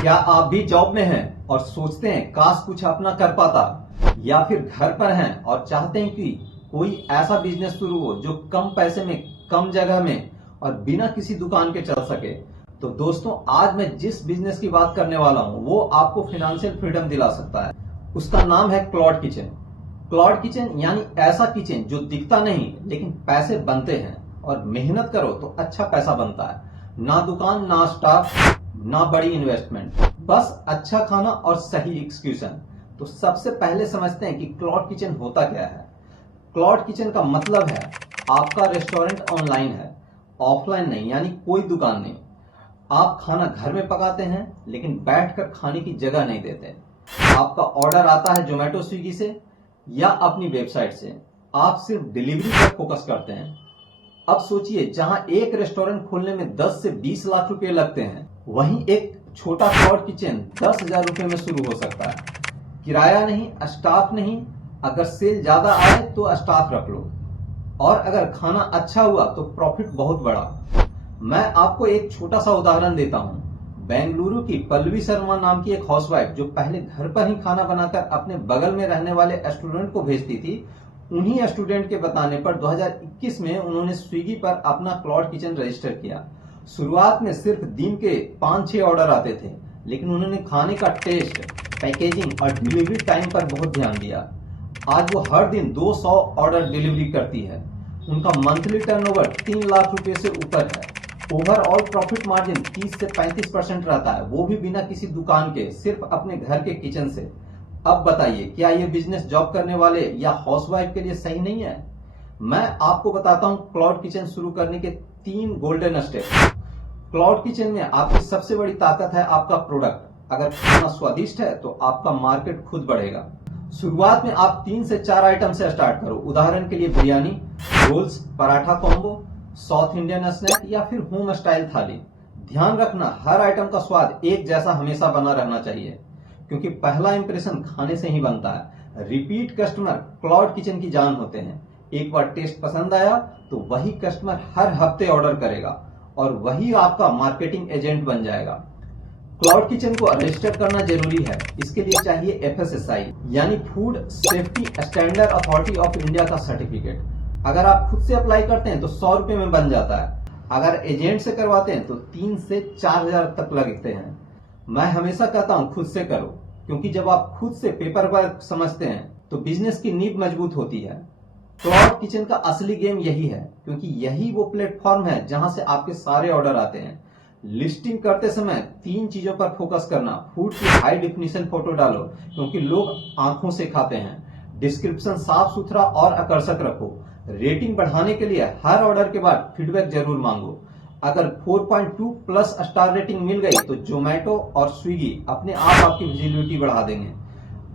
क्या आप भी जॉब में हैं और सोचते हैं काश कुछ अपना कर पाता, या फिर घर पर हैं और चाहते हैं कि कोई ऐसा बिजनेस शुरू हो जो कम पैसे में, कम जगह में और बिना किसी दुकान के चल सके। तो दोस्तों, आज मैं जिस बिजनेस की बात करने वाला हूं वो आपको फाइनेंशियल फ्रीडम दिला सकता है। उसका नाम है क्लाउड किचन। क्लाउड किचन यानी ऐसा किचन जो दिखता नहीं लेकिन पैसे बनते हैं, और मेहनत करो तो अच्छा पैसा बनता है। ना दुकान, ना स्टाफ, ना बड़ी इन्वेस्टमेंट, बस अच्छा खाना और सही एग्जीक्यूशन। तो सबसे पहले समझते हैं कि क्लाउड किचन होता क्या है। क्लाउड किचन का मतलब है आपका रेस्टोरेंट ऑनलाइन है, ऑफलाइन नहीं, यानी कोई दुकान नहीं। आप खाना घर में पकाते हैं लेकिन बैठकर खाने की जगह नहीं देते। आपका ऑर्डर आता है जोमेटो, स्विगी से या अपनी वेबसाइट से। आप सिर्फ डिलीवरी पर फोकस करते हैं। अब सोचिए, जहां एक रेस्टोरेंट खोलने में 10 से 20 लाख रुपए लगते हैं, वहीं एक छोटा क्लाउड किचन 10,000 रुपए में शुरू हो सकता है। किराया नहीं, स्टाफ नहीं, अगर सेल ज्यादा आए तो स्टाफ रख लो, और अगर खाना अच्छा हुआ तो प्रॉफिट बहुत बड़ा। मैं आपको एक छोटा सा उदाहरण देता हूं। बेंगलुरु की पल्लवी शर्मा नाम की एक हाउसवाइफ, जो पहले घर पर ही खाना बनाकर अपने बगल में रहने वाले स्टूडेंट को भेजती थी, उन्हीं स्टूडेंट के बताने पर 2021 में उन्होंने स्विगी पर अपना क्लाउड किचन रजिस्टर किया। शुरुआत में सिर्फ दिन के 5-6 ऑर्डर आते थे, लेकिन उन्होंने खाने का टेस्ट, पैकेजिंग और डिलीवरी टाइम पर बहुत ध्यान दिया। आज वो हर दिन 200 ऑर्डर डिलीवरी करती है। उनका मंथली टर्नओवर 3 लाख रुपए से ऊपर है। ओवरऑल प्रॉफिट मार्जिन 30 से 35% रहता है, वो भी बिना किसी दुकान के, सिर्फ अपने घर के किचन से। अब बताइए, क्या ये बिजनेस जॉब करने वाले या हाउसवाइफ के लिए सही नहीं है? मैं आपको बताता हूं क्लाउड किचन शुरू करने के 3 गोल्डन स्टेप। क्लाउड किचन में आपकी सबसे बड़ी ताकत है आपका प्रोडक्ट। अगर खाना स्वादिष्ट है तो आपका मार्केट खुद बढ़ेगा। शुरुआत में आप 3 से 4 आइटम से स्टार्ट करो। उदाहरण के लिए biryani, rolls, paratha combo, south Indian snack या फिर होम स्टाइल थाली। ध्यान रखना, हर आइटम का स्वाद एक जैसा हमेशा बना रहना चाहिए, क्योंकि पहला इंप्रेशन खाने से ही बनता है। रिपीट कस्टमर क्लाउड किचन की जान होते हैं। एक बार टेस्ट पसंद आया तो वही कस्टमर हर हफ्ते ऑर्डर करेगा, और वही आपका मार्केटिंग एजेंट बन जाएगा। क्लाउड किचन को रजिस्टर करना जरूरी है। इसके लिए चाहिए FSSAI यानी food safety standard authority of India का सर्टिफिकेट। अगर आप खुद से अप्लाई करते हैं तो 100 रुपए में बन जाता है। अगर एजेंट से करवाते हैं तो 3 से 4,000 तक लगते हैं। मैं हमेशा कहता हूं खुद से करो, क्योंकि जब आप खुद से पेपर वर्क समझते हैं तो बिजनेस की नींव मजबूत होती है। क्लाउड किचन का असली गेम यही है, क्योंकि यही वो प्लेटफॉर्म है जहां से आपके सारे ऑर्डर आते हैं। लिस्टिंग करते समय 3 चीजों पर फोकस करना। फूड की हाई डेफिनेशन फोटो डालो, क्योंकि लोग आंखों से खाते हैं। डिस्क्रिप्शन साफ सुथरा और आकर्षक रखो। रेटिंग बढ़ाने के लिए हर ऑर्डर के बाद फीडबैक जरूर मांगो। अगर 4.2 प्लस स्टार रेटिंग मिल गई तो जोमेटो और स्विगी अपने आप आपकी विजिबिलिटी बढ़ा देंगे।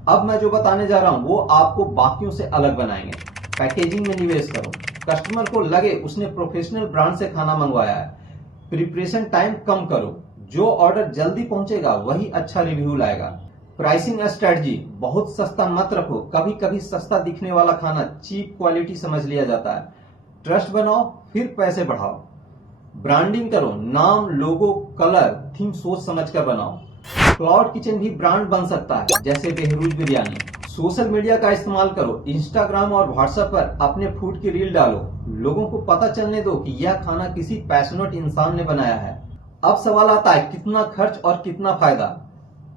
अब मैं जो बताने जा रहा हूं वो आपको बाकियों से अलग बनाएंगे। पैकेजिंग में निवेश करो। कस्टमर को लगे उसने प्रोफेशनल ब्रांड से खाना मंगवाया है। प्रिपरेशन टाइम कम करो। जो ऑर्डर जल्दी पहुंचेगा वही अच्छा रिव्यू लाएगा। प्राइसिंग स्ट्रेटजी, बहुत सस्ता मत रखो। कभी कभी सस्ता दिखने वाला खाना चीप क्वालिटी समझ लिया जाता है। ट्रस्ट बनाओ, फिर पैसे बढ़ाओ। ब्रांडिंग करो। नाम, लोगो, कलर, थीम सोच समझ कर बनाओ। क्लाउड किचन भी ब्रांड बन सकता है, जैसे बेहरूज बिरयानी। सोशल मीडिया का इस्तेमाल करो। इंस्टाग्राम और व्हाट्सएप पर अपने फूड की रील डालो। लोगों को पता चलने दो कि यह खाना किसी पैशनेट इंसान ने बनाया है। अब सवाल आता है, कितना खर्च और कितना फायदा?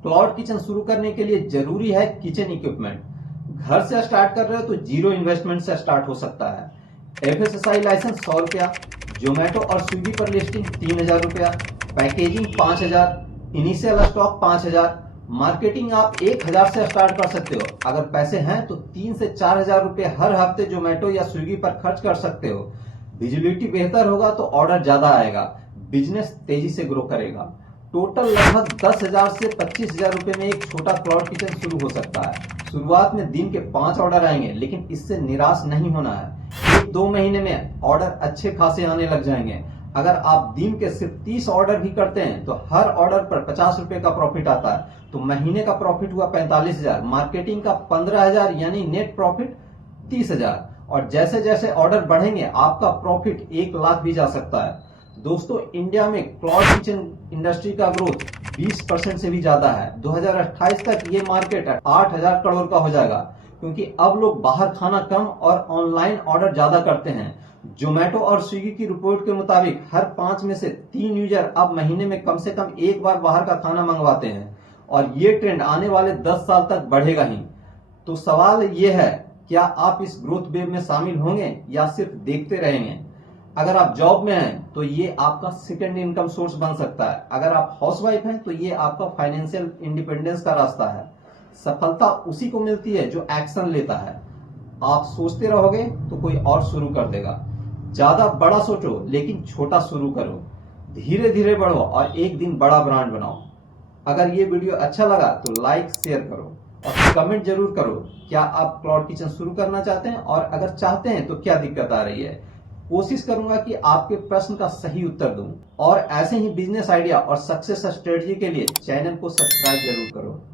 क्लाउड किचन शुरू करने के लिए जरूरी है किचन इक्विपमेंट। घर से स्टार्ट कर रहे हो तो 0 इन्वेस्टमेंट से स्टार्ट हो सकता है। FSSAI लाइसेंस 100 रुपया, जोमेटो और स्विगी पर लिस्टिंग 3,000 रुपया, पैकेजिंग 5,000, इनिशियल स्टॉक 5,000। मार्केटिंग आप 1,000 से स्टार्ट कर सकते हो। अगर पैसे हैं तो 3 से 4,000 रुपए हर हफ्ते जोमेटो या स्विगी पर खर्च कर सकते हो। विजिबिलिटी बेहतर होगा तो ऑर्डर ज्यादा आएगा, बिजनेस तेजी से ग्रो करेगा। टोटल लगभग 10,000 से 25,000 रुपए में एक छोटा क्लाउड किचन शुरू हो सकता है। शुरुआत में दिन के 5 ऑर्डर आएंगे, लेकिन इससे निराश नहीं होना है। 1-2 महीने में ऑर्डर अच्छे खासे आने लग जाएंगे। अगर आप दिन के सिर्फ 30 ऑर्डर भी करते हैं तो हर ऑर्डर पर 50 रुपए का प्रॉफिट आता है, तो महीने का प्रॉफिट हुआ 45,000। मार्केटिंग का 15,000, यानी नेट प्रॉफिट 30,000। और जैसे जैसे ऑर्डर बढ़ेंगे आपका प्रॉफिट 1 लाख भी जा सकता है। दोस्तों, इंडिया में क्लाउड किचन इंडस्ट्री का ग्रोथ 20% से भी ज्यादा है। 2028 तक ये मार्केट 8,000 करोड़ का हो जाएगा, क्योंकि अब लोग बाहर खाना कम और ऑनलाइन ऑर्डर ज्यादा करते हैं। जोमेटो और स्विगी की रिपोर्ट के मुताबिक हर 5 में से 3 यूजर अब महीने में कम से कम एक बार बाहर का खाना मंगवाते हैं, और ये ट्रेंड आने वाले 10 साल तक बढ़ेगा ही। तो सवाल ये है, क्या आप इस ग्रोथ वेव में शामिल होंगे या सिर्फ देखते रहेंगे? अगर आप जॉब में हैं तो ये आपका सेकेंड इनकम सोर्स बन सकता है। अगर आप हाउसवाइफ हैं तो ये आपका फाइनेंशियल इंडिपेंडेंस का रास्ता है। सफलता उसी को मिलती है जो एक्शन लेता है। आप सोचते रहोगे तो कोई और शुरू कर देगा। ज्यादा बड़ा सोचो लेकिन छोटा शुरू करो। धीरे धीरे बढ़ो और एक दिन बड़ा ब्रांड बनाओ। अगर ये वीडियो अच्छा लगा तो लाइक शेयर करो और कमेंट जरूर करो। क्या आप क्लाउड किचन शुरू करना चाहते हैं, और अगर चाहते हैं तो क्या दिक्कत आ रही है? कोशिश करूंगा कि आपके प्रश्न का सही उत्तर दूं। और ऐसे ही बिजनेस आइडिया और सक्सेस स्ट्रेटजी के लिए चैनल को सब्सक्राइब जरूर करो।